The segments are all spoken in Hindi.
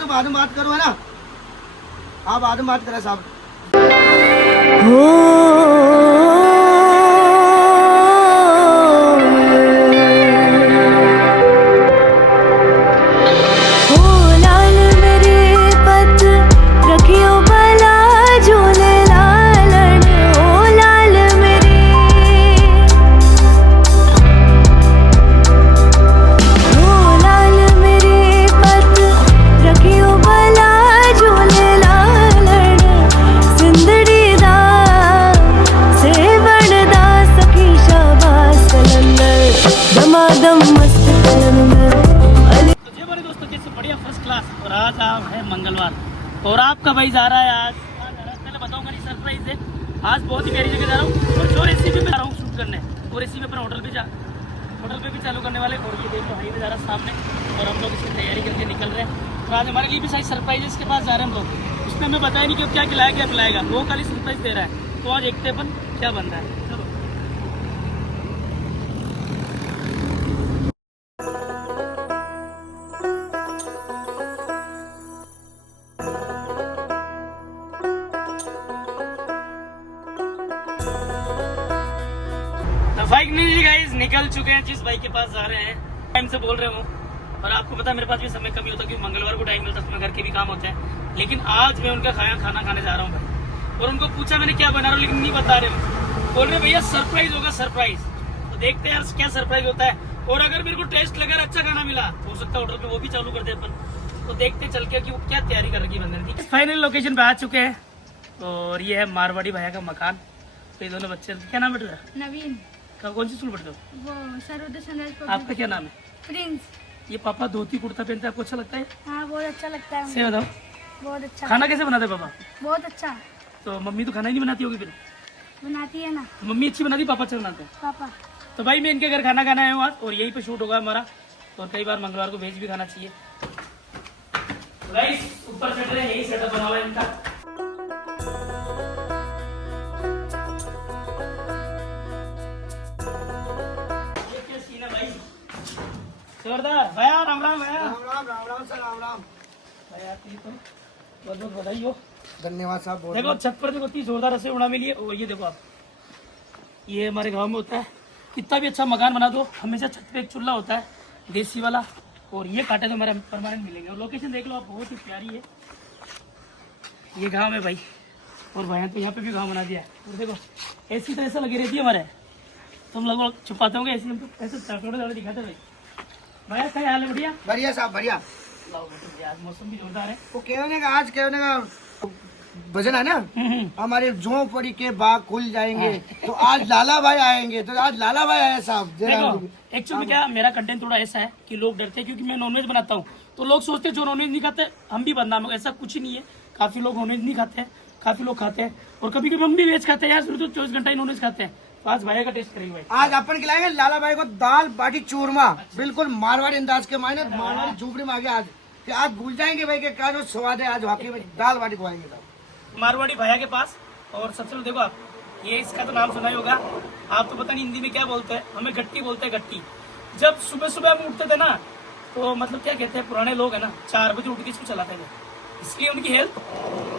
तो बाद में बात करो, है ना? हाँ, बाद में बात करें साहब। और आज आप है मंगलवार और आपका भाई जा रहा है आज पहले बताऊंगा नहीं, सरप्राइज है। आज बहुत ही प्यारी जगह जा रहा हूँ और जो रेसिपी पे जा रहा हूँ शूट करने, वो रेसिपी अपना होटल पे भी चालू करने वाले। और ये देखो हाईवे जा रहा है सामने और हम लोग इसकी तैयारी करके निकल रहे हैं। तो आज हमारे लिए भी सही सरप्राइज है, इसके पास जा रहे हैं हम लोग। उसने हमें बताया नहीं कि क्या खिलाएगा क्या पिलाएगा, वो खाली सरप्राइज दे रहा है। तो आज देखते हैं अपन क्या बन रहा है। चलो फाइनली गाइस निकल चुके हैं जिस भाई के पास जा रहे हैं। टाइम से बोल रहे हूँ और आपको पता है मेरे पास भी समय कमी होता है क्योंकि मंगलवार को टाइम मिलता है, उसमें घर के भी काम होते हैं। लेकिन आज मैं उनका खाना खाने जा रहा हूँ भाई। और उनको पूछा मैंने क्या बना रहा हूँ, लेकिन नहीं बता रहे हो। बोल रहे भैया सरप्राइज होगा सरप्राइज। तो देखते हैं यार क्या सरप्राइज होता है। और अगर मेरे को टेस्ट लगा अच्छा खाना मिला हो सकता है होटल पे वो भी चालू कर दे अपन। तो देखते चल के कि वो क्या तैयारी कर रही है बंदे की। फाइनल लोकेशन पे आ चुके हैं और ये है मारवाड़ी भैया का मकान। तो ये दोनों बच्चे, क्या नाम बेटा? नवीन। कौन सी स्कूल पढ़ते हो? वो सर्वोदय सनराइज। आपका क्या नाम है? प्रिंस। ये पापा धोती कुर्ता पहनते हैं, आपको अच्छा लगता है? हाँ बहुत अच्छा लगता है। सही बताओ, बहुत अच्छा। खाना कैसे बनाते हैं पापा? बहुत अच्छा। तो मम्मी तो खाना ही नहीं बनाती होगी फिर? बनाती है ना। मम्मी अच्छी बनाती, पापा अच्छा बनाते हैं? पापा। तो भाई मैं इनके घर खाना खाना आया हूँ आज और यहीं पे शूट होगा हमारा। और कई बार मंगलवार को वेज भी खाना चाहिए। गाइस ऊपर चढ़ रहे हैं, यही सेटअप बना हुआ है इनका। जोरदार भैया, राम राम भैया। राम राम राम राम सर, राम राम भैया। तो बहुत बहुत बधाई हो। धन्यवाद साहब। देखो छत पर देखो इतनी जोरदार रसोई बना मिली है। और ये देखो आप, ये हमारे गांव में होता है। कितना भी अच्छा मकान बना दो हमेशा छत पे एक चूल्हा होता है देसी वाला। और ये कांटे तो हमारे परमानेंट मिलेंगे। और लोकेशन देख लो आप, बहुत ही प्यारी है। ये गाँव है भाई। और भैया तो यहाँ पे भी गाँव बना दिया है। और देखो ऐसी तो ऐसा लगी रहती है हमारे। तुम लगभग छुपाते होंगे ऐसी, हम तो ऐसे थोड़े दिखाते भाई। भैया क्या हाल है? बढ़िया बढ़िया साहब बढ़िया। आज मौसम भी जोरदार है। वो कहने का आज कहने का भजन है ना, हमारे झोंपड़ी के बाग खुल जाएंगे। तो आज लाला भाई आएंगे। तो आज लाला भाई आए साहब। देखो एक्चुअली क्या मेरा कंटेंट थोड़ा ऐसा है कि लोग डरते हैं क्योंकि मैं नॉनवेज बनाता हूँ। तो लोग सोचते हैं जो नॉनवेज नहीं खाते हम भी बदनाम हो। ऐसा कुछ ही नहीं है। काफी लोग नॉनवेज नहीं खाते हैं, काफी लोग खाते हैं। और कभी कभी हम भी वेज खाते हैं यार, तो 24 घंटा ही नॉनवेज खाते हैं। तो आज भैया का टेस्ट करेंगे भाई। आज अपन खिलाएंगे लाला भाई को दाल बाटी चूरमा, बिल्कुल मारवाड़ी अंदाज के मायने, मारवाड़ी झूपड़ी में आगे। आज भूल जाएंगे भाई के क्या जो स्वाद है। आज वाकई में दाल बाटी खवाएंगे मारवाड़ी भैया के पास। और सबसे पहले देखो आप, ये इसका तो नाम सुना ही होगा। आप तो पता नहीं हिंदी में क्या बोलते हैं, हमें गट्टी बोलते हैं गट्टी। जब सुबह सुबह हम उठते थे ना, तो मतलब क्या कहते हैं पुराने लोग है ना, 4 बजे उठ के इसको चलाते थे। इसलिए उनकी हेल्थ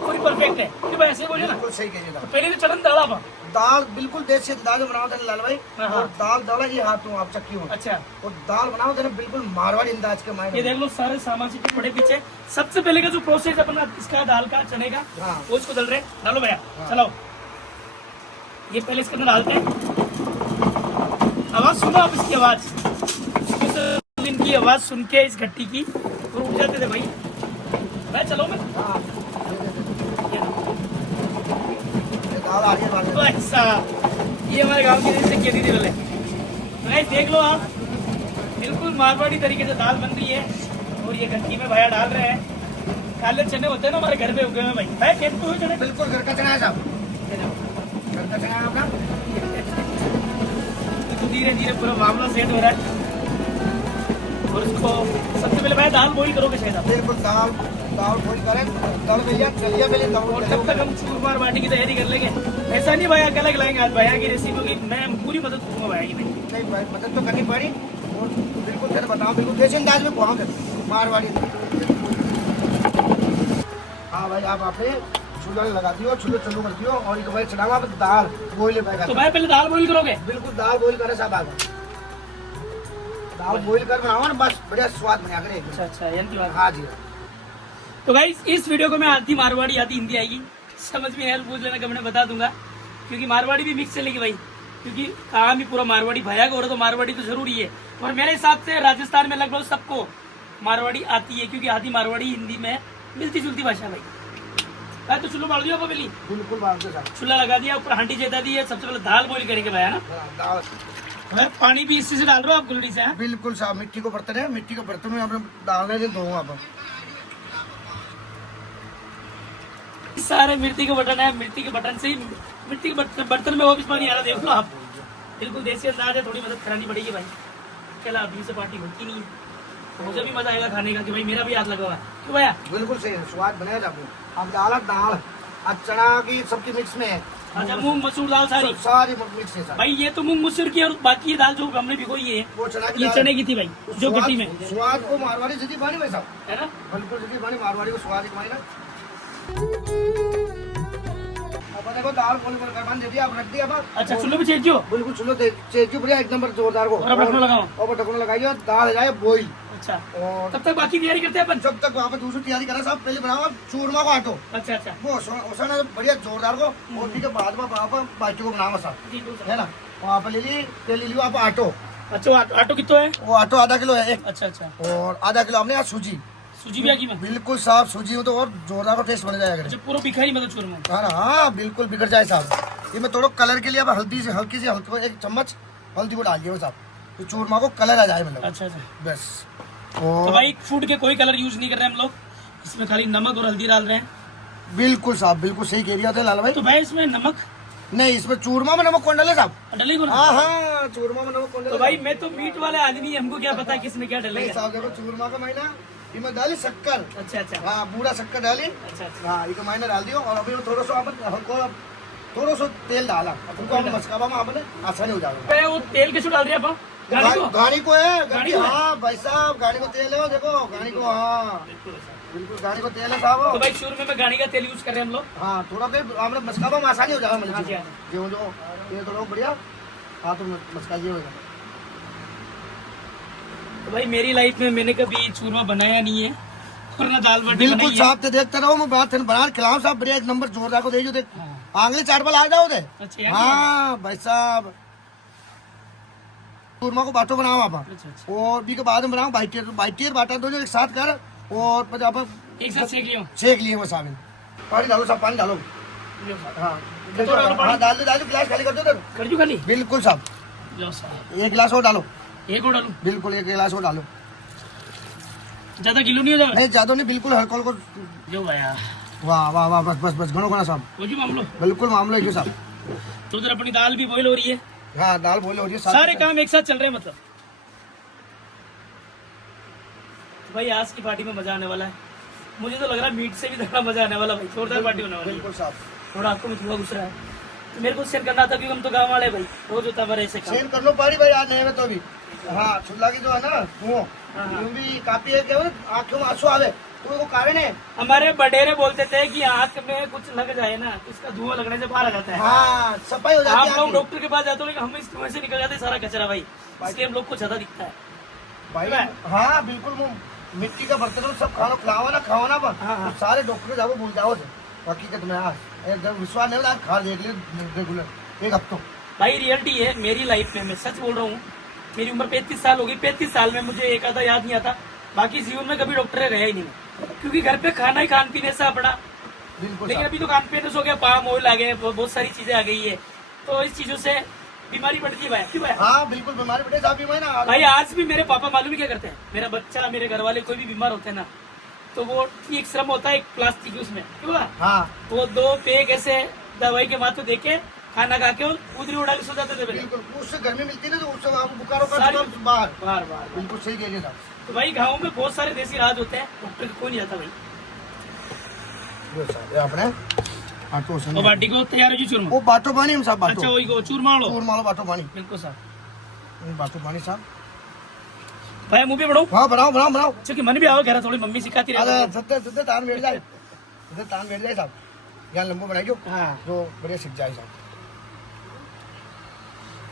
पूरी परफेक्ट है। क्योंकि भाई ऐसे बोले ना, सही कहिए। तो पहले तो चलन दाल आप दाल बिल्कुल देसी दाल बनाओ थे लाल भाई। हाँ। और दाल डाला ये हाथ में आप चक्की में। अच्छा। और दाल बनाओ थे बिल्कुल मारवाड़ी अंदाज के मायने। ये देख लो सारे सामान से पड़े पीछे। सबसे पहले का जो प्रोसेस है अपना इसका दाल का चने का, वो इसको डाल रहे। डालो भैया चलाओ। ये पहले इसके अंदर डालते हैं। आवाज सुनो आप इसकी आवाज, इनकी आवाज सुन के इस घट्टी की और उठ जाते थे भाई। मैं चलो मैं दाल आ रही है। अच्छा ये हमारे गांव की से खेती थी वाले। भाई देख लो आप, बिल्कुल मारवाड़ी तरीके से दाल बन रही है। और ये घट्टी में भैया डाल रहे हैं। काले चने होते हैं ना हमारे घर पे उगे हुए भाई। भाई खेत पे हुए चने बिल्कुल घर का चना है साहब। घर का चना है आपका। तो धीरे धीरे पूरा मामला सेट हो रहा है। और इसको सबसे पहले भाई दाल बॉईल करोगे शायद आप? बिल्कुल दाल बॉईल करें। दाल भैया चलिए पहले। और तब तक हम चूरमा बाटी की तैयारी कर लेंगे। ऐसा नहीं भैया अकेला खिलाएंगे आज। भैया की रेसिपी होगी, मैं पूरी मदद करूँगा भैया की। नहीं भाई मदद तो करनी पड़ी। और बिल्कुल सर बताओ, बिल्कुल देसी अंदाज में पहुँच मारवाड़ी। आप आपने चूल्हा लगा दियो, चूल्हे चालू कर दियो और एक भाई चढ़ावा आप दाल बॉईल पाएगा। तो भाई पहले दाल बॉईल करोगे? बिल्कुल दाल बॉईल करे सब आगे, दाल बॉईल कर बनाओ ना, बस बढ़िया स्वाद बना करे। अच्छा अच्छा, यानी बात। हाँ जी। तो गाइस इस वीडियो को मैं आधी मारवाड़ी आधी हिंदी आएगी, समझ में नहीं पूछ लेना, मैं बता दूंगा, क्योंकि मारवाड़ी भी मिक्स चलेगी भाई, क्योंकि काम ही पूरा मारवाड़ी भैया का हो रहा, तो मारवाड़ी तो जरूरी है। और मेरे हिसाब से राजस्थान में लगभग सबको मारवाड़ी आती है, क्योंकि आधी मारवाड़ी हिंदी में मिलती जुलती भाषा भाई। तो चूल्हा बाल दिया पहले, बिल्कुल बाल दो साहब, चूल्हा लगा दिया, ऊपर हांडी जेता दी है। सबसे पहले दाल बॉईल करेंगे भैया ना, दाल। भाई पानी भी इसी से डाल रहे हो आप गुलड़ी से? हाँ? बिल्कुल साहब, मिट्टी को बर्तन है, मिट्टी के बर्तन में आपने डालने दे दो आप। सारे मिट्टी के बटन है, मिट्टी के बटन से ही मिट्टी के बर्तन में वापिस पानी आ रहा, देख लो आप। बिल्कुल देसी अंदाज है, थोड़ी मदद करानी पड़ेगी भाई, चला अभी से पार्टी होती नहीं है, तो मुझे भी मजा आएगा खाने का कि भाई मेरा भी हाथ लगा हुआ है। क्यों भैया? बिल्कुल सही है, स्वाद बनेगा आपको। अब दाल अब चना की सबकी मिक्स में है। अच्छा, मूंग मसूर दाल सारी सारी मिक्स है भाई। ये तो मूंग मसूर की, और बाकी ये दाल जो हमने भिगोई है वो चना की ये दाल। चने की थी भाई, जो गट्टी में स्वाद को मारवाड़ी जदी पानी भाई साहब, है ना, बिल्कुल जदी पानी मारवाड़ी को स्वाद कमाई ना। अब देखो दाल बोल बोल कर बन दे दिया, आप रख दिया अब। अच्छा चूल्हे पे चेंज हो, बिल्कुल चलो चेक बढ़िया एक नंबर जोरदार को, और अब ढक्कन लगाओ, और ढक्कन लगाइए, दाल हो जाए बॉईल। अच्छा, और तब तक बाकी तैयारी करते हैं अपन। जब तक वहाँ पे दूसरी तैयारी करा साहब, पहले बनाओ आप चूरमा को आटो, अच्छा अच्छा, वो ओसाना बढ़िया जोरदार को, और फिर बाद में आप बाटी को बनाओ साहब, है ना। वहाँ पे ले लियो आप आटो। अच्छा आटो कितना है? वो आटो आधा किलो है एक, अच्छा अच्छा, और आधा किलो हमने यहाँ सूजी। सूजी भी आगी में? बिल्कुल साहब, सूजी हो तो और जोरदार का टेस्ट बन जाएगा। अच्छा, पूरा बिखा ही मतलब चूरमा? हाँ हाँ बिल्कुल बिगड़ जाए साहब। ये मैं थोड़ा कलर के लिए अब हल्दी से हल्की एक चम्मच हल्दी को डाल दिया साहब, तो चूरमा को कलर आ जाए मतलब। अच्छा अच्छा, बस। तो और भाई फूड के कोई कलर यूज नहीं कर रहे हम लोग, इसमें खाली नमक और हल्दी डाल रहे हैं। बिल्कुल साहब, बिल्कुल सही कह रही है लाल भाई। तो भाई इसमें नमक नहीं, इसमें चूरमा में नमक कौन डाले साहब? डले को ना? हाँ हाँ, चूरमा में नमक कौन डाले? तो भाई मैं तो मीट वाले आदमी, हमको क्या पता किसमें क्या नहीं डलेगा। साहब, देखो चूरमा का महीना इसमें डाली शक्कर। अच्छा अच्छा, हाँ, बूढ़ा शक्कर डाली। अच्छा अच्छा, हाँ, ये महीना डाल दियो, और अभी थोड़ा सा हमको थोड़ा सा तेल डाला, उनको हम मस्काबा में आपने आसानी हो जाएगा। भाई वो तेल कैसे डाल रहे हैं आप? गाड़ी को? गाड़ी को है, गाड़ी को है? हाँ भाई साहब, गाड़ी को तेल है, देखो गाड़ी को, हाँ बिल्कुल गाड़ी को तेल है साहब। तो भाई चूरमे में गाड़ी का तेल यूज कर रहे हैं हम लोग। हाँ, थोड़ा देर हमने मस्काबा में आसानी हो जाएगा हाँ जी, मतलब, हाँ जी। जो ये थोड़ा बढ़िया। हाँ, तो मस्का ये होगा। तो भाई मेरी लाइफ में मैंने कभी चूरमा बनाया नहीं है, और ना दाल बाटी बिल्कुल बनाई है। साहब, तो देखते रहो, मैं बात बना खिलाऊं साहब, बढ़िया एक नंबर जोरदार को दे जो देख, हाँ। आंगली चाट पर आ जाओ दे। अच्छा यार, हाँ भाई साहब, चूरमा को बाटो बनाओ आप, अच्छा अच्छा, और भी के बाद में बनाओ बाइटियर बाटा दो जो एक साथ कर, और फिर आप एक साथ सेक लियो। सेक लिए वो साहब। पानी डालो साहब, पानी डालो। हाँ तो डालो पानी। हाँ, डाल दो, गिलास खाली कर दो उधर। कर दूं खाली? बिल्कुल साहब, लो साहब, एक गिलास और डालो। एक और डालूं? बिल्कुल एक गिलास और डालो। ज्यादा गिलो नहीं हो जाएगा? नहीं ज्यादा नहीं, बिल्कुल हल्का हल्का। जो भैया, वाह वाह वाह, बस बस बस, घणो घना साहब, वो जी मामलो। बिल्कुल मामला है साहब। तो उधर अपनी दाल भी बॉईल हो रही है, हाँ, दाल बोले हो रही है, सारे काम एक साथ चल रहे हैं मतलब। तो भाई आज की पार्टी में मजा आने वाला है, मुझे तो लग रहा है मीट से भी ज्यादा मजा आने वाला भाई, जोरदार पार्टी होने वाली है। बिल्कुल साहब, थोड़ा आपको भी थोड़ा गुस्सा है, तो मेरे को शेयर करना था, क्योंकि हम तो गाँव वाले भाई, रोज होता हमारे ऐसे काम। शेयर कर लो पारी भाई, आज नहीं है तो भी। हाँ, चुल्ला की जो है ना वो, हाँ, हाँ। यूं भी काफी है, क्या आंखों में आंसू आवे, तो वो कारण है। हमारे बडेरे बोलते थे कि आंख में कुछ लग जाए ना, तो इसका धुआं लगने से बाहर आ जाता है। हाँ, सफाई हो जाती आप है लोग आपकी। डॉक्टर के पास जाते हो, लेकिन हम इस धुएं से निकल जाते हैं सारा कचरा भाई, इसलिए हम लोग को ज्यादा दिखता है भाई। हाँ बिल्कुल, वो मिट्टी का बर्तन में सब खाना खिलावा ना, खावा ना, हाँ, हाँ। तो सारे डॉक्टर जाओ भूल जाओ से। हकीकत में आज एकदम विश्वास नहीं होता, खा देख लियो रेगुलर एक हफ्तों। भाई रियलिटी है मेरी लाइफ में, मैं सच बोल रहा हूँ। मेरी उम्र 35 साल होगी, 35 साल में मुझे एक आधा याद नहीं आता, बाकी जीवन में कभी डॉक्टर रहा ही नहीं, क्योंकि घर पे खाना ही खान पीने से पड़ा। बिल्कुल लेकिन साहब। अभी तो खान पीने से हो गया, पाम ऑयल आ गए, बहुत सारी चीजें आ गई है, तो इस चीजों से बीमारी बढ़ती है भाई। क्यों भाई? हाँ बिल्कुल, बीमारी बेटे साहब, बीमारी ना भाई आज भी मेरे पापा मालूम है क्या करते हैं, मेरा बच्चा, मेरे घर वाले कोई भी बीमार होते हैं ना, तो वो एक श्रम होता है, एक प्लास्टिक उसमें, क्यों हुआ? हाँ वो 2 पेग ऐसे दवाई के माथे देके खाना खा के उधरी उड़ा के सो जाते थे मेरे। बिल्कुल, उससे गर्मी मिलती है ना, तो उससे आपको बुखार होगा सारी- तो बाहर। बार बार बिल्कुल सही कह रहे साहब। तो भाई गाँव में बहुत सारे देसी इलाज होते हैं, डॉक्टर के कोई नहीं जाता भाई। जो साहब, ये अपने आटो से और बाटी को तैयार है जी चूरमा? वो बाटो पानी हम साहब, बाटो अच्छा वही को चूरमा लो, चूर मालो बाटो पानी, बिल्कुल साहब। बाटो पानी साहब। भाई मुंह पे बढ़ो, हाँ, बनाओ बनाओ बनाओ। क्योंकि मन भी आओ, कह रहा थोड़ी मम्मी सिखाती अरे रहती है। सत्य सत्य तान बैठ जाए। इधर तान बैठ जाए साहब, यहाँ लंबू बनाइयो हाँ जो बढ़िया सीख जाए साहब।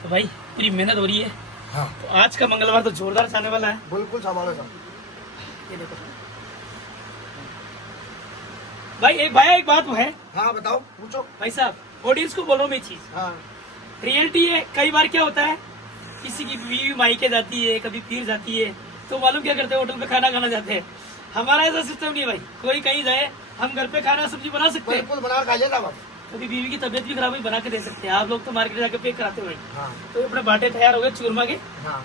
तो भाई पूरी मेहनत हो रही है। हाँ तो आज का मंगलवार तो जोरदार जाने वाला है। बिल्कुल साहब साहब। ये देखो भाई, एक भाई एक बात है हाँ बताओ, पूछो भाई साहब, ऑडियंस को बोलो मैं चीज, हाँ रियलिटी है। कई बार क्या होता है, किसी की बीवी मायके जाती है, कभी पीर जाती है, तो मालूम क्या करते हैं, होटल पे खाना खाना जाते हैं। हमारा ऐसा सिस्टम नहीं है भाई, कोई कहीं जाए हम घर पे खाना सब्जी बना सकते हैं। बिल्कुल बना खा लेना साहब। कभी बीवी की तबीयत भी खराब हुई बना के दे सकते हैं। आप लोग तो मार्केट जाके पे कराते हो भाई। हाँ तो अपने बाटे तैयार हो गए चूरमा के, हाँ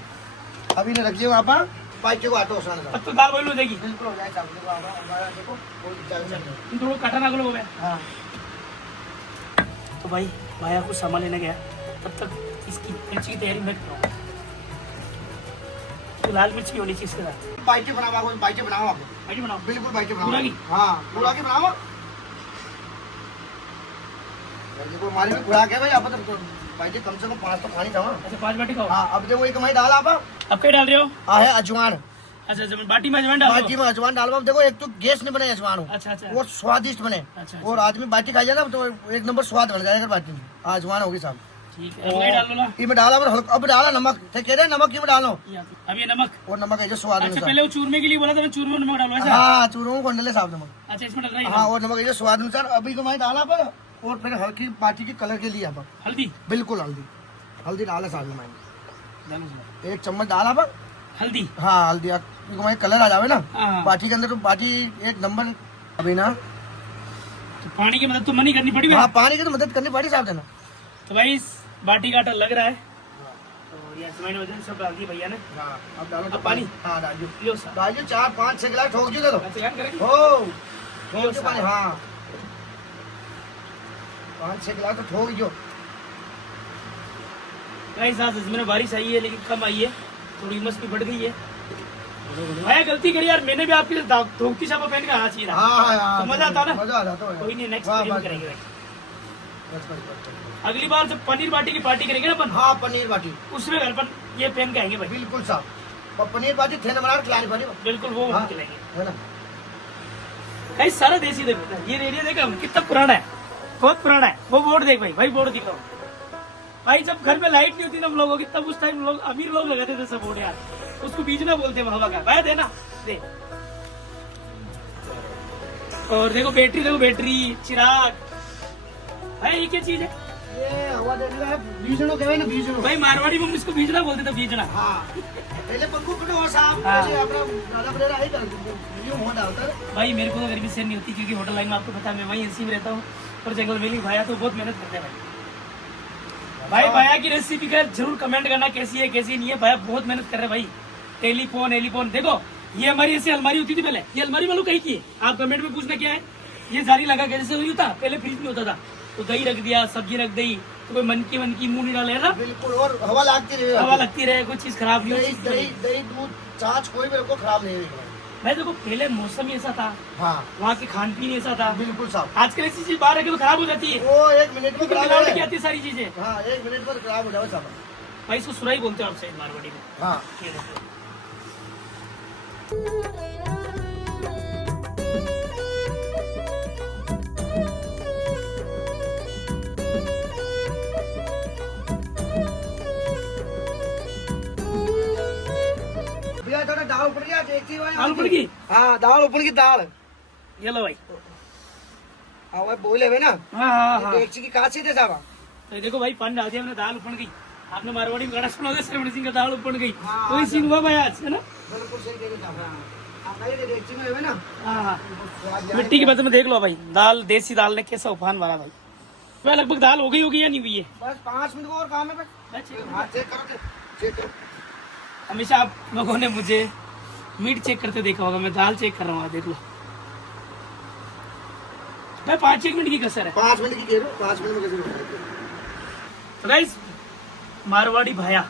अभी ने रखिए वहाँ पर पाइके को आटो उसाना अब तो दाल बॉईल हो जाएगी। बिल्कुल हो जाए साहब। देखो हमारा देखो कोई दिक्कत नहीं। थोड़ा काटा ना हो गया। हाँ तो भाई भाया कुछ सामान लेने गया, तब तक इसकी मिर्ची की तैयारी मैं कर रहा हूँ। तो लाल मिर्च भी होनी चाहिए इसके साथ। पाइके बनाओ, पाइके बनाओ आप, भाई बनाओ बिल्कुल पाइके बनाओ। पूरा की? हाँ पूरा की बनाओ। देखो हमारी भी खुराक है भाई, आप तो पाइके कम से कम 5 तो खानी खाओ। अच्छा 5 बाटी खाओ। हाँ अब देखो वही कमाई डाल आप। अब क्या डाल रहे हो? हाँ है अजवान, अच्छा अच्छा बाटी में अजवाइन डाल रहे बाटी हो? में अजवान डाल। देखो एक तो गैस नहीं बने अजवान हो, अच्छा अच्छा वो स्वादिष्ट बने। अच्छा, और आदमी बाटी खा जाए ना तो एक नंबर स्वाद बन जाएगा बाटी में। अजवान होगी साहब। ठीक है, अब वही डाल लो ना। इसमें डाला अब डाला नमक, कह रहे नमक इसमें डालो। अब ये नमक। और नमक है जो स्वाद अच्छा अनुसार। पहले वो चूरमे के लिए बोला था मैं, चूरमे में नमक डालो ऐसा? हाँ चूरों को डले साहब नमक। अच्छा इसमें डल रहा हाँ है और नमक है जो स्वाद अनुसार। अभी कमाई डाला पर, और फिर हल्की बाटी के कलर के लिए यहाँ पर हल्दी। बिल्कुल हल्दी, हल्दी डाला साहब कमाई। डालो इसमें। 1 चम्मच डाला पर। हल्दी। हाँ हल्दी कमाई कलर आ जावे ना हाँ। बाटी के अंदर, तो बाटी एक नंबर। अभी ना तो पानी की मदद तो मनी करनी पड़ी। हाँ पानी की तो मदद करनी पड़ी साहब देना। तो भाई इस बाटी का आटा लग रहा है, तो ये अजवाइन वजन सब डाल दी भैया ने। हाँ अब डालो तो अब पानी? हाँ डालियो लो सर। डालियो 4 5 6 गिलास ठोक दो। अच्छा याद करेंगे। हो लो ठोक सर। पानी। हाँ 5 6 गिलास तो ठोक दो। गाइस आज इसमें बारिश आई है लेकिन कम आई है, थोड़ी उमस भी बढ़ गई है। भाई गलती करी यार, मैंने भी आपके धोती छापा पहन के आना चाहिए था। हाँ तो मजा आता ना? मजा आ जाता है। कोई नहीं, नेक्स्ट वाह, टाइम बस, करेंगे भाई। बस। अगली बार जब पनीर बाटी की पार्टी करेंगे ना अपन, हाँ पनीर बाटी उसमें घर पर ये पहन के आएंगे भाई। बिल्कुल साहब। और पनीर बाटी थे बना खिलानी पड़ी बिल्कुल वो हाँ। खिलाएंगे। है ना। भाई सारा देसी देखो, ये रेडियो देखा कितना पुराना है, बहुत पुराना है। वो बोर्ड देख भाई, भाई बोर्ड दिख रहा भाई। जब घर में लाइट नहीं होती ना हम लोगों की, तब उस टाइम लोग अमीर लोग लगाते थे सब बोर्ड यार, उसको बीजना बोलते हैं हवा का। भाई देना दे। और देखो बैटरी, देखो बैटरी, चिराग। भाई ये क्या चीज है? ये हवा देने का है, बीजड़ो कहवे ना बीजड़ो। भाई मारवाड़ी में इसको बीजना बोलते थे, बीजना। हाँ पहले पंखु कटो और साहब हाँ। पहले अपना दादा बड़ेरा आई कर वीडियो मुंह डालता है। भाई मेरे को तो गर्मी सहन नहीं होती, क्योंकि होटल लाइन में आपको पता है मैं वहीं एसी में रहता हूँ, और जंगल में भाया तो बहुत मेहनत करते हैं भाई। भाया की रेसिपी का जरूर कमेंट करना, कैसी है कैसी नहीं है। भाया बहुत मेहनत कर रहे हैं भाई। टेलीफोन एलीफोन देखो, ये हमारी ऐसी अलमारी होती थी पहले, ये अलमारी वालों कहीं की है, आप कमेंट में पूछना क्या है। ये जारी लगा के जैसे होता पहले, फ्रिज में होता था, तो दही रख दिया, सब्जी रख दी, तो कोई मन की मुंह नहीं डाले ना, बिल्कुल। और हवा लगती रहे, हवा लगती रहे, कोई चीज खराब नहीं दही हो। दही दही दूध छाछ कोई भी रखो खराब नहीं होगी। भाई देखो पहले मौसम ही ऐसा था, हाँ वहाँ के खान पीन ऐसा था। बिल्कुल साहब। आजकल ऐसी चीज बाहर रखे तो खराब हो जाती है, वो 1 मिनट में क्योंकि खराब मिलावट हो की जाए। आती है सारी चीजें। हाँ 1 मिनट में खराब हो जाए साहब। भाई इसको सुराई बोलते हो आपसे मारवाड़ी में। हाँ ये देखो। भैया थोड़ा दाल ऊपर गया देखती भाई। दाल ऊपर की? हाँ दाल ऊपर की दाल। ये लो भाई। हाँ भाई बोले हुए ना, हाँ हाँ हाँ। देखची की काची थे साहब। तो देखो भाई पानी डाल दिया हमने, दाल उपड़ गई। आपने मारवाड़ी में गाना सुना होगा, श्रवण सिंह का दाल उपड़ गई, हाँ, वही सीन हुआ भाई आज, है ना? बिल्कुल सही कह रहे साहब। आप कहिए देखची में हुए ना, हाँ हाँ। स्वाद मिट्टी की बर्तन में देख लो भाई, दाल देसी दाल ने कैसा उफान मारा भाई। भाई लगभग दाल हो गई होगी या नहीं हुई है? बस 5 मिनट को और काम है बस। हाँ चेक करो, चेक करो। हमेशा आप लोगों ने मुझे मीट चेक करते देखा होगा, मैं दाल चेक कर रहा हूँ, देख लो भाई। 5-1 मिनट की कसर है। 5 मिनट की कह रहे हो, 5 मिनट में कैसे होगा? तो गाइस मारवाड़ी भाया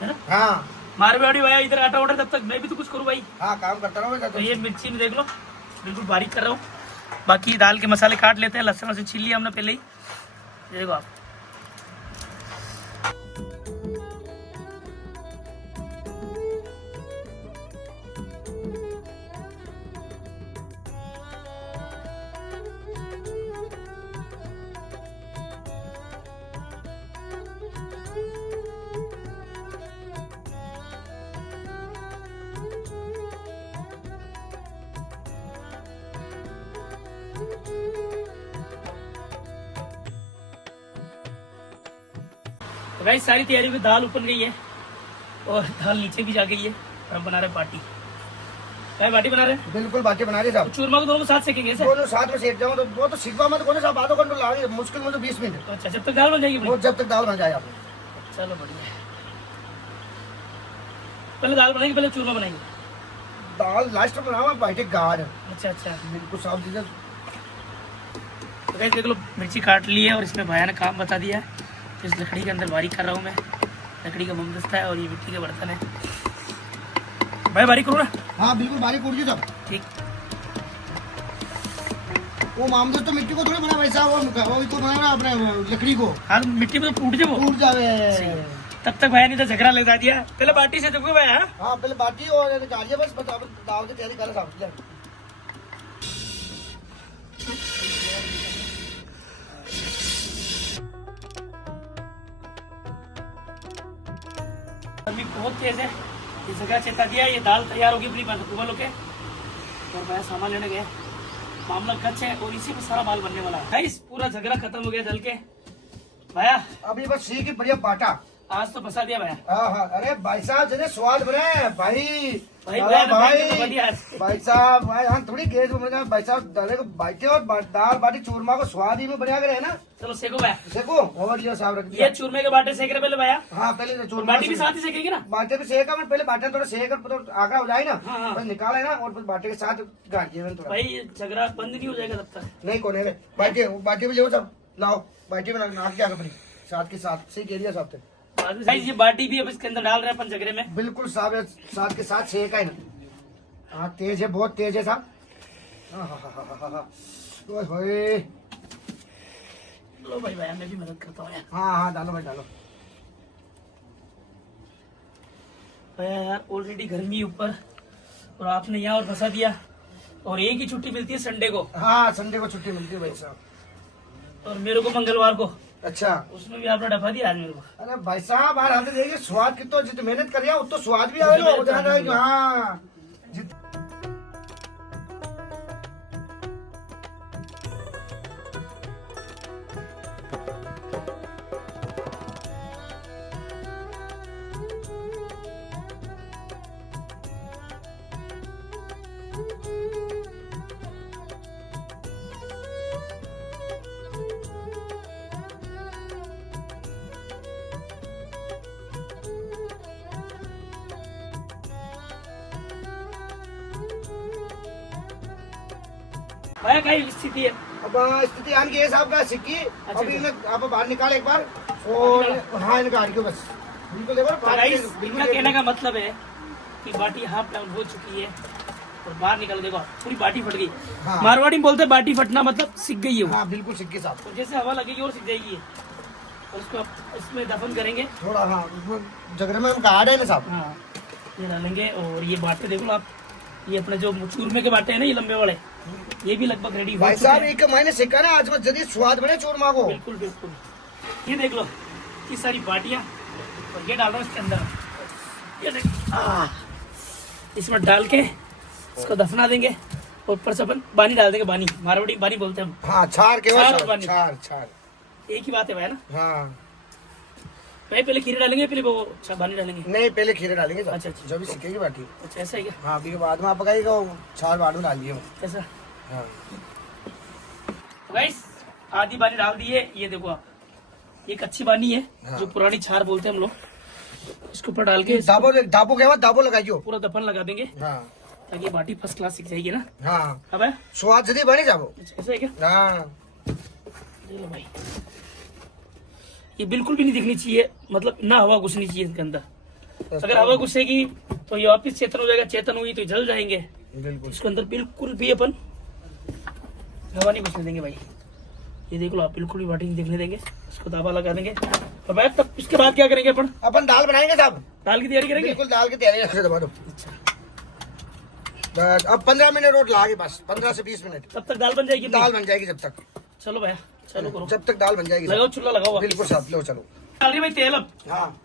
है ना, हाँ मारवाड़ी भाया इधर आटा ऑर्डर, तब तक मैं भी तो कुछ करूँ भाई। हाँ काम करता रहो। तो ये मिर्ची में देख लो बिल्कुल बारीक कर रहा हूँ, बाकी दाल के मसाले काट लेते हैं। लहसुन वहसुन छील लिया हमने पहले ही, ये देखो आप। भाई सारी तैयारी में दाल ऊपर गई है और दाल नीचे भी जा गई है। हम बना रहे बाटी। भाई बाटी बना रहे हैं? बिल्कुल बाटी बना रहे साहब। चूरमा को दोनों साथ सेकेंगे ऐसे? दोनों साथ में सेक जाऊँ तो वो तो सिखवा मत कोने साहब, आधा घंटा लागे मुश्किल में तो 20 मिनट। अच्छा, जब तक दाल बन जाएगी? वो जब तक दाल बन जाए आप। चलो बढ़िया है। पहले दाल बनाएंगे, पहले चूरमा बनाएंगे? दाल लास्ट में बनावा, बाटी गाढ़। अच्छा अच्छा, बिल्कुल साहब जी। तो गाइस देख लो, मिर्ची काट ली है और इसमें भैया ने काम बता दिया है। तो इस लकड़ी के अंदर बारीक कर रहा हूँ मैं। लकड़ी का मोमदस्ता है और ये मिट्टी के बर्तन है। भाई बारीक करो ना? हाँ बिल्कुल बारीक कूट साहब। ठीक। वो मामदो तो मिट्टी को थोड़ी बना वैसा, वो इसको बनाना अपने लकड़ी को। हाँ मिट्टी में तो टूट जाए, वो टूट जावे। तब तक भाई ने तो झगड़ा लगा दिया। पहले बाटी से देखो भाई। हाँ पहले बाटी और गाड़िया बस दाल की तैयारी कर साहब। गर्मी बहुत तेज है, ये जगह चेता दिया। ये दाल तैयार होगी अपनी उबल होके और भाई सामान लेने गए। मामला कच्च है और इसी में सारा माल बनने वाला है। गाइस पूरा झगड़ा खत्म हो गया जल के। भैया अभी बस सीख बढ़िया बाटा। आज तो फंसा दिया भैया। हाँ हाँ, अरे भाई साहब जने स्वाद बने भाई। भाई अरे बढ़िया। भाई साहब भाई हम थोड़ी गेज में बने भाई साहब, दाले को बाटे और दाल बाटी चूरमा को स्वाद ही में बढ़िया करे है ना। चलो सेको भैया। देखो और लिया साहब रख ये दिया। चूरमे के बाटे सेक रहे पहले भैया? हाँ पहले चूरमा बाटी भी साथ ही सेकेंगे ना? बाटे भी सेका मैं पहले बाटे थोड़ा सेक कर तो आगा हो जाए ना। हाँ, हाँ। बस निकाले ना और बाटे के साथ गाड़ दिए थोड़ा। भाई ये झगड़ा बंद नहीं हो जाएगा तब तक? नहीं कोने रे बाटी भी ले सब लाओ। बाटी में नाक के आगे अपनी साथ के साथ सही कह दिया साहब थे। भाई ये बाटी भी अब इसके अंदर डाल रहे हैं अपन झगड़े में। बिल्कुल साहब साथ के साथ सेका है ना। हाँ तेज है, बहुत तेज है साहब। ओए लो भाई भैया मैं भी मदद करता हूँ यार। हाँ हाँ डालो भाई डालो। भैया यार ऑलरेडी गर्मी ऊपर और आपने यहाँ और फंसा दिया। और एक ही छुट्टी मिलती है संडे को। हाँ संडे को छुट्टी मिलती है भाई साहब। और मेरे को मंगलवार को। अच्छा उसमें भी आपने डफा दिया आज मेरे को। अरे भाई साहब यार हाथ देखिए स्वाद कितना, जितनी मेहनत कर उतना स्वाद भी आए लो। हाँ भैया क्या स्थिति है? अब स्थिति आन की साहब का सिक्की। अभी इन्हें आप बाहर निकाल एक बार और हाँ इन्हें गाड़ के बस बिल्कुल एक बार। इनका कहने का मतलब है कि बाटी हाफ डाउन हो चुकी है और बाहर निकल देखो पूरी बाटी फट गई। हाँ। मारवाड़ी में बोलते हैं बाटी फटना मतलब सिक गई है वो। हाँ बिल्कुल सिक्की साहब। तो जैसे हवा लगेगी और सिक जाएगी और उसको इसमें दफन करेंगे थोड़ा। हाँ झगड़े में हम गाड़ है ना साहब। हाँ ये डालेंगे और ये बाटे देखो आप, ये अपने जो चूरमे के बाटे हैं ना ये लंबे वाले, ये भी लगभग रेडी हो भाई चुके साहब हैं। एक महीने सिक्का ना आज में जल्दी स्वाद बने चूरमा को। बिल्कुल बिल्कुल। ये देख लो ये सारी बाटियां और ये डाल रहा हूँ इसके अंदर। ये देख इसमें डाल के इसको दफना देंगे और ऊपर से अपन बानी डाल देंगे। बानी मारवाड़ी बानी बोलते हैं हम। हाँ छार के छार बाद और बानी। छार छार एक ही बात है भाई ना। हाँ भाई पहले खीरे डालेंगे पहले वो अच्छा बानी डालेंगे? नहीं पहले खीरे डालेंगे साहब। अच्छा, अच्छा। जो भी सीखेगी बाटी। अच्छा ऐसा है क्या? हाँ अभी के बाद में आप पकाइएगा छार बाद में डाल दिए। ऐसा। हाँ गाइस आधी बानी डाल दी है। ये देखो आप ये कच्ची बानी है। हाँ। जो पुरानी छार बोलते हैं हम लोग, इसके ऊपर डाल के दाबो दाबो के बाद दाबो लगाइयो। पूरा दफन लगा देंगे हाँ ताकि बाटी फर्स्ट क्लास सीख जाएगी ना। हाँ अब है स्वाद जल्दी बने जाबो। ऐसा है क्या? हाँ ले लो भाई। ये बिल्कुल भी नहीं दिखनी चाहिए, मतलब ना हवा घुसनी चाहिए इसके अंदर। अगर हवा घुसेगी तो ये वापिस चेतन हो जाएगा, चेतन हुई तो जल जाएंगे। बिल्कुल इसके अंदर बिल्कुल भी अपन हवा नहीं घुसने देंगे भाई। ये देख लो आप, बिल्कुल भी बाटी नहीं दिखने देंगे। इसको दावा लगा देंगे और भाई तब इसके बाद क्या करेंगे अपन दाल बनाएंगे साहब। दाल की तैयारी करेंगे। बिल्कुल दाल की तैयारी रख दबा दो। बस अब 15 मिनट और लागे, बस 15 से 20 मिनट तब तक दाल बन जाएगी। दाल बन जाएगी जब तक। चलो भैया चलो करो, जब तक दाल बन जाएगी लगाओ चूल्हा लगाओ। बिल्कुल साहब लो चलो। डाल रही भाई तेल अब। हाँ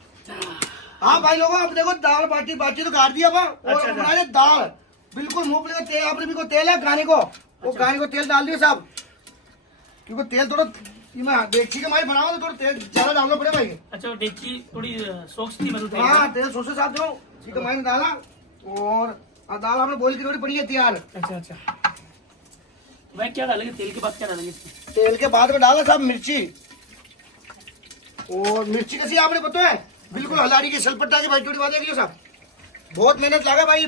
हाँ भाई लोगों अब देखो दाल बाटी बाटी तो काट दिया और अच्छा। बना रहे दाल। बिल्कुल मूंगफली का तेल, आपने भी को तेल है गाने को, वो गाने को तेल डाल दिया साहब क्योंकि तेल थोड़ा ये मैं देखी के मारे बनाऊंगा तो थोड़ा तेल ज्यादा डालना पड़ेगा भाई। अच्छा वो डेगची थोड़ी सोक्स थी मतलब तेल हाँ में। तेल सोचे साथ दो चिकन मैंने डाला और दाल हमने बॉईल की थोड़ी पड़ी है तैयार। अच्छा अच्छा भाई क्या डालेंगे तेल के बाद क्या डालेंगे इसमें? तेल के बाद में डाला साहब मिर्ची, और मिर्ची कैसी आपने पता है बिल्कुल हलारी की सलपट्टा की भाई टूटी बात है साहब। बहुत मेहनत लगा भाई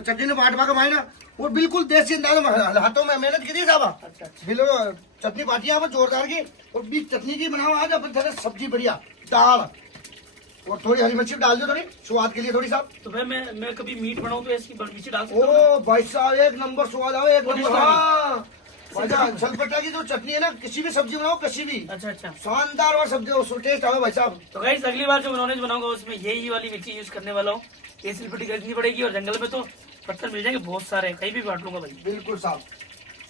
चटनी ने बांट का भाई ना, और बिल्कुल देसी अंदाज में हाथों में मेहनत की थी साहब। अच्छा अच्छा बिल्कुल चटनी बाटी यहाँ पर जोरदार की, और बीच चटनी की बनाओ आज अपन थोड़े सब्जी बढ़िया दाल और थोड़ी हरी मिर्ची डाल दो थोड़ी स्वाद के लिए थोड़ी साहब। तो भाई मैं कभी मीट बनाऊं तो इसकी मिर्ची डाल सकता हूं? ओ भाई साहब एक नंबर स्वाद आओ एक नंबर। हाँ भाई साहब सलपट्टा की जो चटनी है ना किसी भी सब्जी बनाओ किसी भी अच्छा अच्छा शानदार और सब्जी टेस्ट आओ भाई साहब। तो गाइस अगली बार जो नॉनवेज बनाऊंगा उसमें यही वाली मिर्ची यूज करने वाला हूँ। ये सिलपट्टी खरीदनी पड़ेगी और जंगल में तो पत्थर मिल जाएंगे बहुत सारे, कहीं भी बांट लूंगा भाई। बिल्कुल साहब।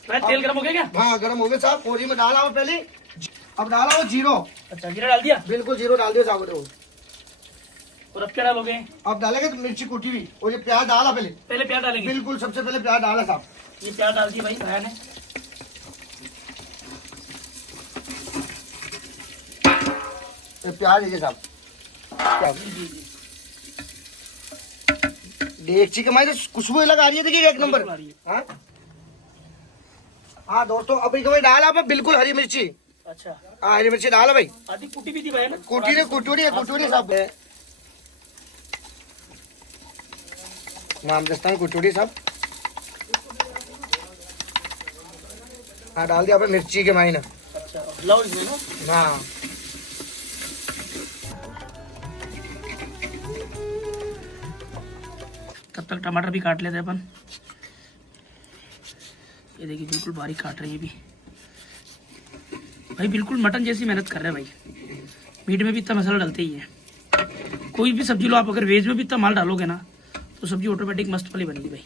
भाई तेल गर्म हो गया क्या? हाँ गर्म हो गया साहब, कोरी में डाला हो पहले, अब डाला हो जीरो। अच्छा जीरा डाल दिया। बिल्कुल जीरो डाल दिया साहब। और अब क्या डालोगे? अब डालेंगे तो मिर्ची कुटी हुई और ये प्याज डाला पहले। पहले प्याज डालेंगे? बिल्कुल सबसे पहले प्याज डाला साहब। ये प्याज डाल दिया भाई भाया ने। प्याज लीजिए साहब। जी जी डेगची के मारे खुशबू अलग आ रही है देखिए एक नंबर। आ रही है। हाँ हाँ दोस्तों अब एक भाई डाला आप बिल्कुल हरी मिर्ची। अच्छा हाँ हरी मिर्ची डाला भाई। आधी कुटी भी थी भाई ना? कुटूरी साहब नाम दस्तान कुटूरी साहब। हाँ डाल दिया आपने मिर्ची के मायने। अच्छा लाओ इसमें ना। हाँ तब तक टमाटर भी काट लेते हैं अपन। ये देखिए बिल्कुल बारीक काट रही है भी भाई, बिल्कुल मटन जैसी मेहनत कर रहे हैं भाई। मीट में भी इतना मसाला डालते ही है। कोई भी सब्जी लो आप, अगर वेज में भी इतना माल डालोगे ना तो सब्जी ऑटोमेटिक मस्त वाली बनेगी भाई।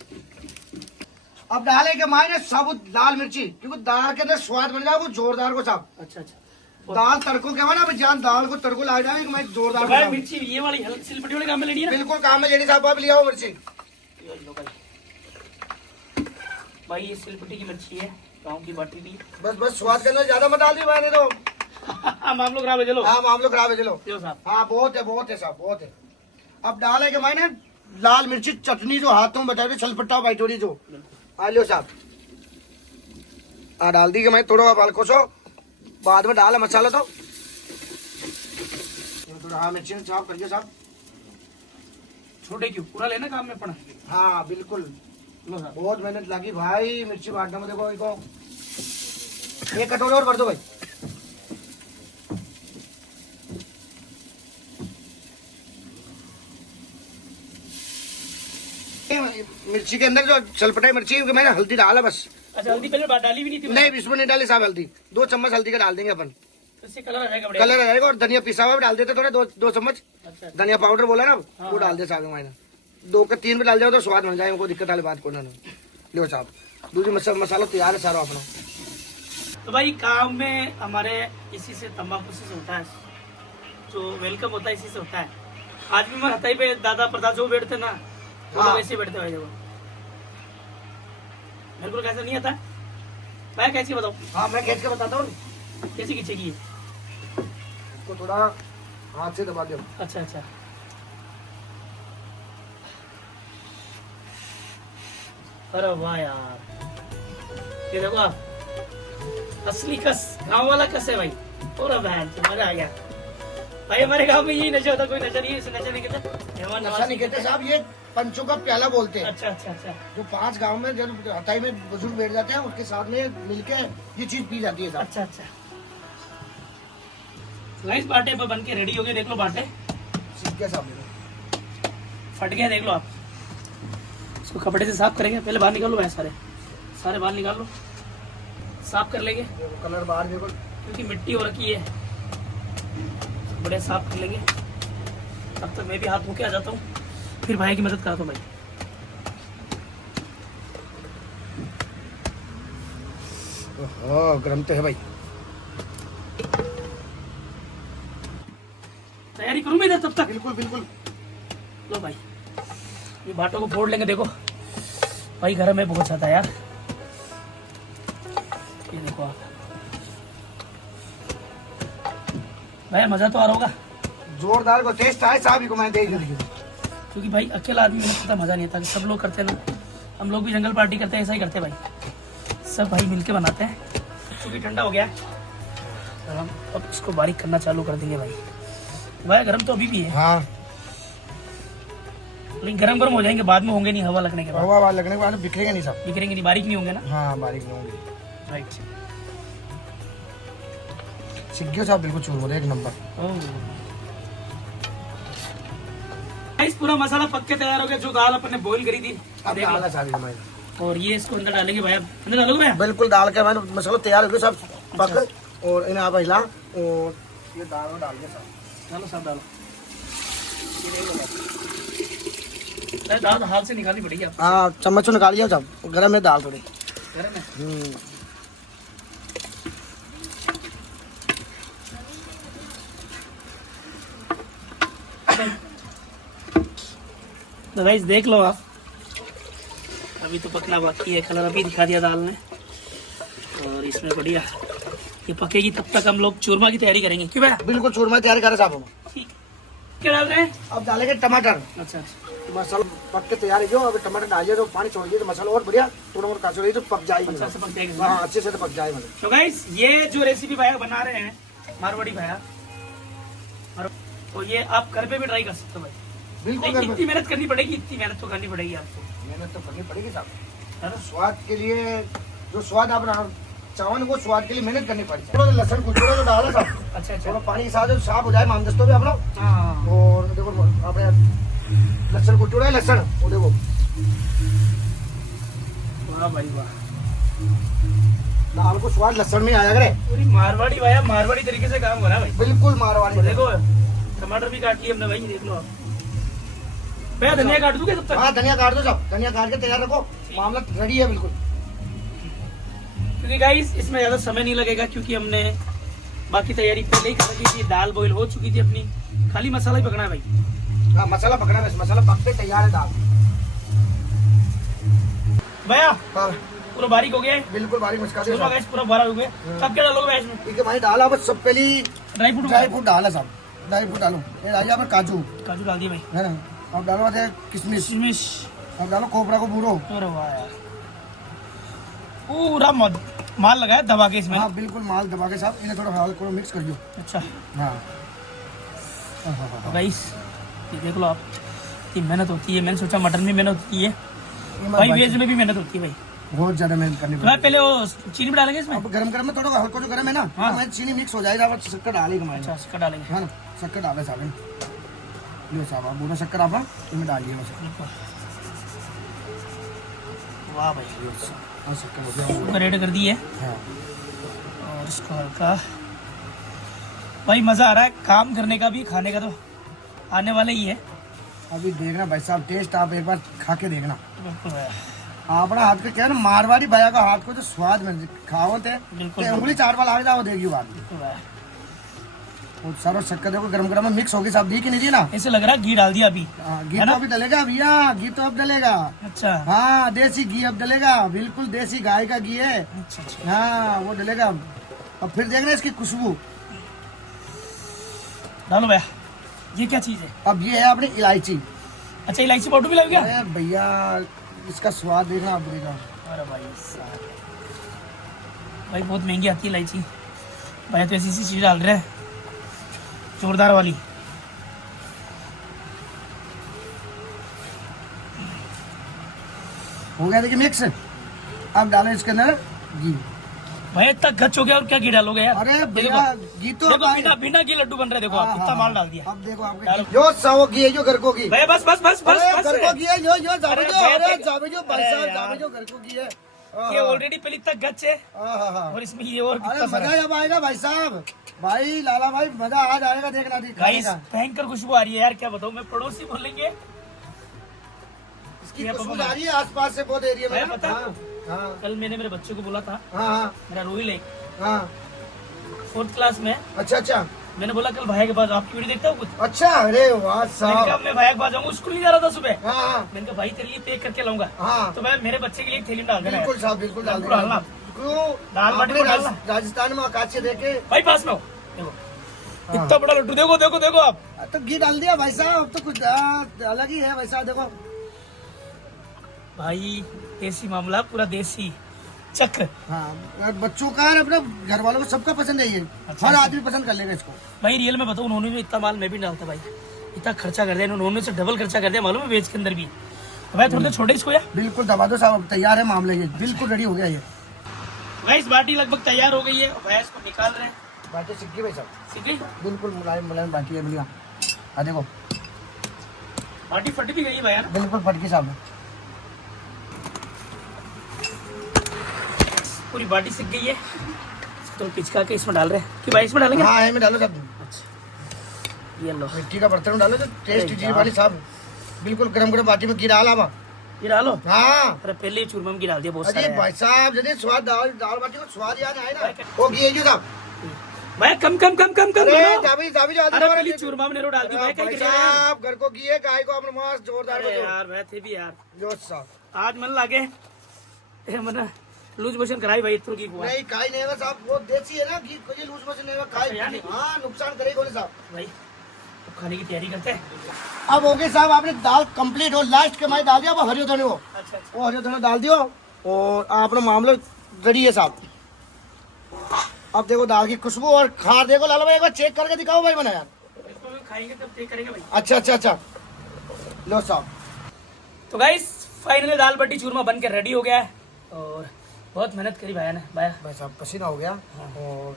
अब डाले के मायने साबुत लाल मिर्ची, क्योंकि दाल के अंदर स्वाद बन जाए वो जोरदार को साहब। अच्छा अच्छा दाल तड़को क्या ना जान दाल को तड़को ला जाए मैं जोरदार तो भाई मिर्ची ये वाली सिलपट्टी वाले काम में लेनी है ना? बिल्कुल काम में लेनी साहब। आप ले आओ मिर्ची। ये लो भाई ये सिलपट्टी की मिर्ची है, गाँव की बाटी भी। बस स्वाद के अंदर ज्यादा मत डाल दी मैंने तो। मामलो खराब है चलो। हाँ मामलो खराब है चलो। लो साहब। हाँ बहुत है साहब बहुत है। अब डाले के मायने लाल मिर्ची चटनी जो हाथों में बता छलपट्टा बाइटोरी जो आ लो साहब। डाल दी के मैं थोड़ा हल्को सो बाद में डाला मसाला तो थोड़ा। हाँ मिर्ची चाप करिए साहब। छोटे क्यों पूरा लेना काम में पड़ा? हाँ बिल्कुल। लो साहब। बहुत मेहनत लगी भाई मिर्ची बांटने में। देखो एक कटोरे और भर दो भाई। मिर्ची के अंदर जो चलपटाई मिर्ची मैंने हल्दी डाला बस। अच्छा हल्दी पहले डाली भी नहीं थी? नहीं इसमें नहीं डाली साहब हल्दी। 2 चम्मच हल्दी का डाल देंगे अपन, इससे कलर आ जाएगा बढ़िया। कलर आ जाएगा। और धनिया पिसा हुआ भी डाल देते थोड़े 2 चम्मच। अच्छा धनिया पाउडर बोला ना हाँ, वो डाल दे साहब। मैंने 2 के 3 भी डाल जाओ तो स्वाद बन जाएगा, कोई दिक्कत वाली बात को ना। लो साहब दूसरी मसाला तैयार है सारा अपना। तो भाई काम में हमारे इसी से तंबाकू से होता है, जो वेलकम होता है इसी से होता है। आज भी मैं हथाई पे दादा प्रदादा जो बैठते ना वो हाँ। लोग ऐसे बैठते भाई। देखो मेरे को कैसा नहीं आता भाई, कैसी बताओ? हाँ मैं खींच के बताता हूँ। कैसी खींचेगी? इसको थोड़ा हाथ से दबा दो। अच्छा अच्छा अरे वाह यार, ये देखो आप असली कस, गाँव वाला कस है भाई। पूरा बहन मजा आ गया भाई। हमारे गांव में यही नशा होता, कोई नशा नहीं है। इसे नशा नहीं कहते, मेहमान नशा नवाजी नहीं कहते साहब, ये पंचों का प्याला बोलते हैं। अच्छा अच्छा अच्छा जो 5 गांव में जब हथाई में बुजुर्ग बैठ जाते हैं उसके साथ में मिलके ये चीज पी जाती है साहब। अच्छा अच्छा गाइस बाटे पर बन के रेडी हो गए। देख लो बाटे सीख गया साहब। फट गए, देख लो आप। इसको कपड़े से साफ करेंगे। पहले बाहर निकालो भाई, सारे बाहर निकाल लो, साफ कर लेंगे। कलर बाहर देखो क्योंकि मिट्टी हो रखी है, बड़े साफ कर लेंगे। तब तक मैं भी हाथ धो के आ जाता हूँ, फिर भाई की मदद कराता हूँ भाई। गरम तो है भाई। तैयारी करूँ मैं इधर तब तक। बिल्कुल बिल्कुल। लो भाई ये बाटों को फोड़ लेंगे। देखो भाई घर में बहुत ज्यादा यार। ये देखो आप भाई मजा तो आ रहा होगा, जोरदार को टेस्ट आए साहब को मैं देख लीजिए। क्योंकि भाई अकेला आदमी में पता मजा नहीं आता, कि सब लोग करते हैं ना, हम लोग भी जंगल पार्टी करते हैं, ऐसा ही करते हैं भाई, सब भाई मिलके बनाते हैं। क्योंकि ठंडा हो गया है और हम अब इसको बारीक करना चालू कर देंगे भाई। भाई गरम तो अभी भी है, हाँ लेकिन गरम गरम हो जाएंगे, बाद में होंगे नहीं, हवा लगने के बाद हवा लगने के बाद बिखरेंगे नहीं साहब। बिखरेंगे नहीं, बारीक नहीं होंगे ना। हाँ बारीक नहीं होंगे। राइट, सिग्गियो साहब बिल्कुल चूर हो रहे एक नंबर। गाइस पूरा मसाला पक के तैयार हो गया, जो दाल अपन ने बॉईल करी थी अब देख लो। डाला सारी हमारी। और ये इसको अंदर डालेंगे भाई, अंदर डालोगे भैया? बिल्कुल डाल के मैंने मसाला तैयार हो गया सब पक, और इन्हें आप हिला और ये दाल में डाल के सब डालो, सब डालो। अरे दाल तो हाथ से निकालनी पड़ेगी आपको। हाँ चम्मच से निकालिए सब, गरम है दाल थोड़ी। गरम है। तो गाइस देख लो आप, अभी तो पकना बाकी है, कलर अभी दिखा दिया दाल ने, और इसमें बढ़िया ये पकेगी, तब तक हम लोग चूरमा की तैयारी करेंगे। क्यों भैया? बिल्कुल चूरमा तैयार करें साहब हम। ठीक। क्या डाल रहे हैं? अब डालेंगे टमाटर। अच्छा, मसाला पक के तैयार है जो, अब टमाटर डालिए तो पानी छोड़ दिए तो मसाला और बढ़िया थोड़ा और काचो तो पक जाएगी। अच्छा से पक जाएगा। हाँ अच्छे से तो पक जाएगा। तो गाइस ये जो रेसिपी भैया बना रहे हैं, मारवाड़ी भैया, तो ये आप घर पे भी ट्राई कर सकते हो भाई। बिल्कुल लेकिन इतनी मेहनत करनी पड़ेगी, इतनी मेहनत तो करनी पड़ेगी आपको। मेहनत तो करनी पड़ेगी साहब, है ना? स्वाद के लिए जो स्वाद आप चावल वो स्वाद के लिए मेहनत करनी पड़ेगी। थोड़ा लहसुन कुचड़ा जो डाला साहब, अच्छा थोड़ा अच्छा। पानी के साथ साफ हो जाए मान दस्तो भी आप लोग। हाँ और देखो आपने लहसुन कुचड़ा है, लहसुन वो देखो, वाह भाई वाह, दाल को स्वाद लहसुन में आया करे। पूरी मारवाड़ी भैया, मारवाड़ी तरीके से काम हो रहा है भाई। बिल्कुल मारवाड़ी। और देखो टमाटर भी काट लिए हमने भाई, देख लो आप। भैया धनिया काट दूंगे तब तक? हाँ धनिया काट दो सब, धनिया काट के तैयार रखो, मामला रेडी है बिल्कुल। क्योंकि गाइस इसमें ज्यादा समय नहीं लगेगा, क्योंकि हमने बाकी तैयारी पहले ही कर रखी थी, दाल बॉईल हो चुकी थी अपनी, खाली मसाला ही पकना है भाई। हाँ मसाला पकड़ा है, मसाला पक के तैयार है दाल। भैया हाँ पूरा बारीक हो गया है, बिल्कुल बारीक मचका दे चूरमा गाइस पूरा बारा हो गया। अब क्या डालोगे भैया इसमें? ठीक है भाई, डाला बस सब पहले ड्राई फ्रूट डाला सब, ड्राई फ्रूट डालो, ये डालिए आप काजू काजू डाल दिए भाई, है ना, अब डालो किशमिश, किशमिश, अब डालो कोपरा को बूरो। अरे वाह यार, पूरा माल लगाया दबा के इसमें। हाँ बिल्कुल माल दबा के साथ इन्हें थोड़ा हल्का मिक्स कर दो। अच्छा हाँ गाइस ये देख लो आप, इतनी मेहनत होती है। मैंने सोचा मटन में मेहनत होती है भाई, वेज में भी मेहनत होती है भाई, बहुत ज्यादा मेहनत करनी तो पहले वो चीनी भी डालेंगे इसमें? अब गरम गरम में थोड़ा हल्का जो गरम है ना, हाँ। मैं चीनी मिक्स हो जाएगा, अब शक्कर डालेगा मैं। अच्छा शक्कर डालेंगे, है ना, शक्कर डाले साहब, लो साहब आप बूरा शक्कर आप इसमें डालिए बस। बिल्कुल। वाह भाई, हाँ शक्कर हो गया। शुगर ऐड कर दी है, हाँ और इसको हल्का, भाई मजा आ रहा है काम करने का भी, खाने का तो आने वाले ही है। अभी देखना भाई साहब, टेस्ट आप एक बार खा के देखना। बिल्कुल भैया, अपना हाथ का क्या है ना, मारवाड़ी भैया का हाथ को जो स्वाद में खाओ थे, बिल्कुल उंगली चाट वाला आ जाओ देगी बात। बिल्कुल भैया। और सारा शक्कर देखो गरम गरम में मिक्स होगी साहब, दी कि नहीं दी ना। ऐसे लग रहा है घी डाल दिया अभी। हाँ, घी है तो ना? अभी डलेगा भैया, घी तो अब डलेगा। अच्छा हाँ देसी घी अब डलेगा, बिल्कुल देसी गाय का घी है। अच्छा अच्छा। हाँ वो डलेगा अब फिर देखना इसकी खुशबू। डालो भैया, ये क्या चीज है? अब ये है अपनी इलायची। अच्छा इलायची पाउडर भी लग गया? अरे भैया इसका स्वाद देखना आप देखा। अरे भाई साहब, भाई बहुत महंगी आती है इलायची भैया, तो ऐसी ऐसी चीज डाल रहे हैं जोरदार वाली। हो गया देखिए मिक्स, अब डालें इसके अंदर घी। भाई इतना गच हो गया, और क्या घी डालोगे यार? अरे देखो, भैया घी तो देखो, अब आए- बिना बिना घी लड्डू बन रहे, देखो आप इतना माल डाल दिया। अब देखो आपके डालो। जो सौ घी है जो घर को घी। भैया बस बस बस बस अरे बस घर को घी है यो जावे अरे जो, भैया, अरे जावे जो भाई अरे साहब, यार। जावे जो घर को घी है। ये ऑलरेडी पहले इतना गच है, हाँ और इसमें ये और अरे कितना सारा मजा है। जब आएगा भाई साहब, भाई लाला भाई मजा आ जाएगा देखना खाने गाइस का। भयंकर खुशबू आ रही है यार, क्या बताऊं मैं, पड़ोसी बोलेंगे। इसकी खुशबू आ रही है आसपास से बहुत एरिया में। भैया, पता है हाँ, हाँ कल मैंने मेरे बच्चे को बोला था, हाँ मेरा रोहिल है हाँ 4th क्लास में, अच्छा अच्छा मैंने बोला कल भैया के पास आपकी वीडियो देखता हूँ कुछ। अच्छा, अरे वाह मैंने साहब। कहा मैं भैया के पास जाऊंगा, स्कूल नहीं जा रहा था सुबह, हाँ हाँ मैंने कहा भाई तेरे लिए पैक करके लाऊंगा, हाँ तो मैं मेरे बच्चे के लिए एक थैली में डाल देना बिल्कुल है। साहब, बिल्कुल डाल डालना। क्यों दाल बाटी आपने को डालना। राजस्थान में आकाश से देखे। भाई पास में हो, देखो इतना बड़ा लड्डू देखो देखो देखो आप। तो घी डाल दिया भाई साहब, अब तो कुछ अलग ही है भाई साहब। देखो भाई देसी मामला, पूरा देसी चक। हाँ, बच्चों का और अपने घर वालों को सबका पसंद है ये। हर आदमी पसंद कर लेगा इसको। भाई रियल में बताऊं, उन्होंने भी इतना माल मैं भी डालता भाई, इतना खर्चा कर दिया उन्होंने, से डबल खर्चा कर दिया मालूम है वेज के अंदर भी। भाई थोड़ा छोटे इसको यार। बिल्कुल दबा दो साहब, तैयार है मामला, ये बिल्कुल रेडी हो गया ये। भाई इस बाटी लगभग तैयार हो गई है, भाई इसको निकाल रहे हैं। बाटी सीख गई भाई साहब, ठीक है, बिल्कुल मुलायम मुलायम बाटी है भैया। हाँ देखो बाटी फट भी गई है भाई यार। बिल्कुल फटकी साहब, पूरी बाटी सीख गई है। तो पिचका के इसमें डाल रहे हैं कि भाई इसमें डालेंगे। हाँ में डालो साहब, अच्छा ये लो, मिट्टी का बर्तन में डालो तो टेस्ट जी वाली साहब। बिल्कुल गरम गरम बाटी में घी डाला बा। ये डालो। हाँ अरे पहले ही चूरमा में घी डाल दिया बहुत अरे सारा भाई साहब, यदि स्वाद दाल दाल बाटी को स्वाद याद आए ना, वो घी है जी साहब। भाई कम कम कम कम कम अरे डालो। जाभी जाभी जाभी अरे पहले चूरमा में नेरो डाल दी भाई, क्या भाई कर रहे हैं यार? साहब, घर को घी है, गाय को अपने मस्त जोरदार अरे को यार भाई थे भी यार, जो साहब। आज मन लागे मना लूज मोशन कराई भाई इतना की हुआ। नहीं काई नहीं है साहब, वो देसी है ना घी, कोई लूज मोशन नहीं है अच्छा, यार काई। नहीं। हाँ नुकसान करेगी बोले साहब। भाई अब खाने की तैयारी करते हैं। अब हो गए साहब, आपने दाल कंप्लीट हो, लास्ट के मैं डाल दिया अब हरियो धने हो, अच्छा अच्छा। वो हरियो धने डाल दियो और आपने मामला रेडी है साहब। अब देखो दाल की खुशबू और खार देखो लाला भाई, एक बार चेक करके दिखाओ भाई बना यार। इसको भी खाएंगे तब चेक करेंगे भाई। अच्छा अच्छा अच्छा, लो साहब। तो गाइस फाइनली दाल बाटी चूरमा बन के रेडी हो गया है और बहुत मेहनत करी भाई ने भाई। भाई साहब पसीना हो गया और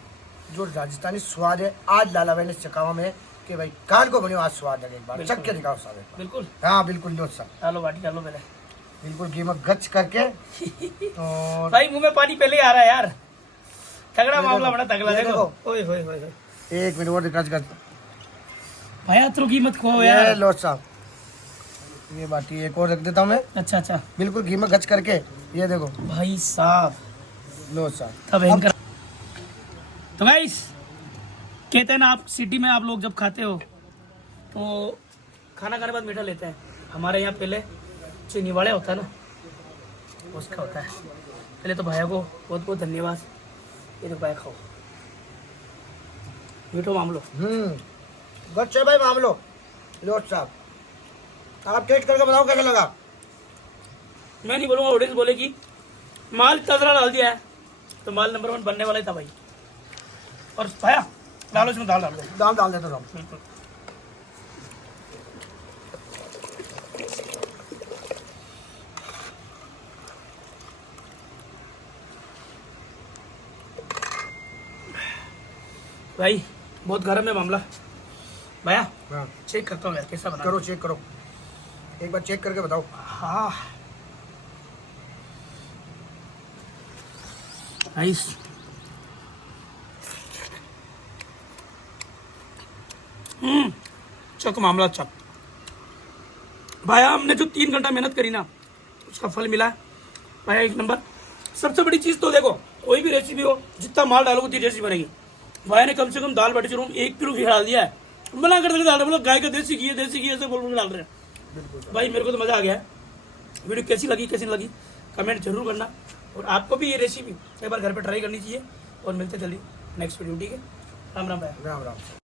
जो राजस्थानी स्वाद है आज लाला भाई ने चखावा में कि भाई काल को बनियो आज स्वाद है, एक बार चख के दिखाओ साहब। बिल्कुल हाँ बिल्कुल लो साहब, डालो बाटी डालो पहले। बिल्कुल घी में गच करके और भाई मुंह में पानी पहले ही आ रहा है यार, तगड़ा मामला बड़ा तगड़ा। ये देखो ओए होए होए होए। एक मिनट और गच गच। भाई अतरू की मत खो ये यार। लो साहब, ये बाटी एक और रख देता हूँ मैं, अच्छा अच्छा बिल्कुल घी में गच करके। ये देखो भाई साहब लो साहब। तब भयंकर। तो गाइस कहते हैं ना, आप सिटी में आप लोग जब खाते हो तो खाना खाने के बाद मीठा लेते हैं। हमारे यहाँ पहले चीनी वाले होता है ना, उसका होता है। पहले तो भाइयों को बहुत बहुत धन्यवाद। ये तो भाई खाओ, मीठो मामलो। गच है भाई मामलो। लो साहब, आप टेस्ट करके बताओ कैसा लगा। मैं नहीं बोलूँगा, ऑडियंस बोलेगी माल तजरा डाल दिया है तो माल नंबर 1 बनने वाला ही था भाई। और भाया डालो इसमें, दाल डाल दो। दाल डाल देता हूँ। बिल्कुल भाई, बहुत गर्म है मामला भैया। हाँ चेक करता हूँ यार कैसा बना। करो, चेक करो, एक बार चेक करके बताओ। हाँ नाइस। चक मामला चक भाया। हमने जो 3 घंटा मेहनत करी ना, उसका फल मिला है भाया, एक नंबर। सबसे बड़ी चीज़ तो देखो, कोई भी रेसिपी हो जितना माल डालोगे उतनी रेसिपी बनेगी। भाई ने कम से कम दाल बाटी चूरमा 1 किलो घी डाल दिया है। मना करते डाल रहे, मतलब गाय का देसी घी ऐसे बोल डाल रहे हैं भाई। मेरे को तो मजा आ गया है। वीडियो कैसी लगी कैसी लगी कमेंट जरूर करना, और आपको भी ये रेसिपी एक बार घर पे ट्राई करनी चाहिए। और मिलते जल्दी नेक्स्ट वीडियो, ठीक है। राम राम भाई। राम राम।